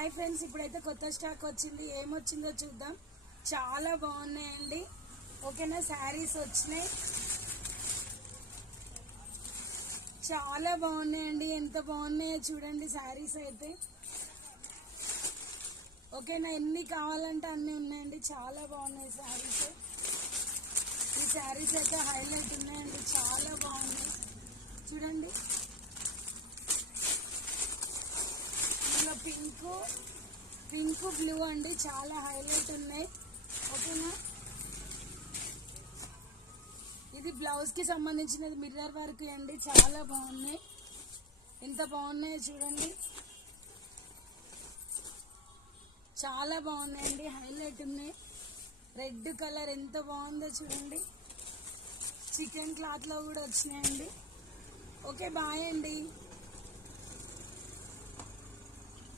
Hi friends, ఇప్పుడైతే కొత్త stock వచ్చింది. ఏమొచ్చిందో చూద్దాం. చాలా బాగున్నాయండి. ఓకేనా, శారీస్ వచ్చినాయి. చాలా బాగున్నాయండి. ఎంత బాగున్నాయో చూడండి శారీస్ అయితే. ఓకేనా, ఎన్ని కావాలంటే అన్ని ఉన్నాయండి. చాలా బాగున్నాయి శారీస్. ఈ శారీస్ అయితే హైలైట్ ఉన్నాయండి. చాలా బాగున్నాయి చూడండి. ఇందులో పింక్ బ్లూ అండి, చాలా హైలైట్ ఉన్నాయి. ఓకేనా, ఇది బ్లౌజ్ కి సంబంధించినది, మిర్రర్ వర్క్ అండి. చాలా బాగున్నాయి. ఎంత బాగున్నాయో చూడండి. చాలా బాగున్నాయండి, హైలైట్ ఉన్నాయి. రెడ్ కలర్ ఎంత బాగుందో చూడండి. చికెన్ క్లాత్ లో కూడా వచ్చినాయండి. ఓకే, బాయ్ అండి.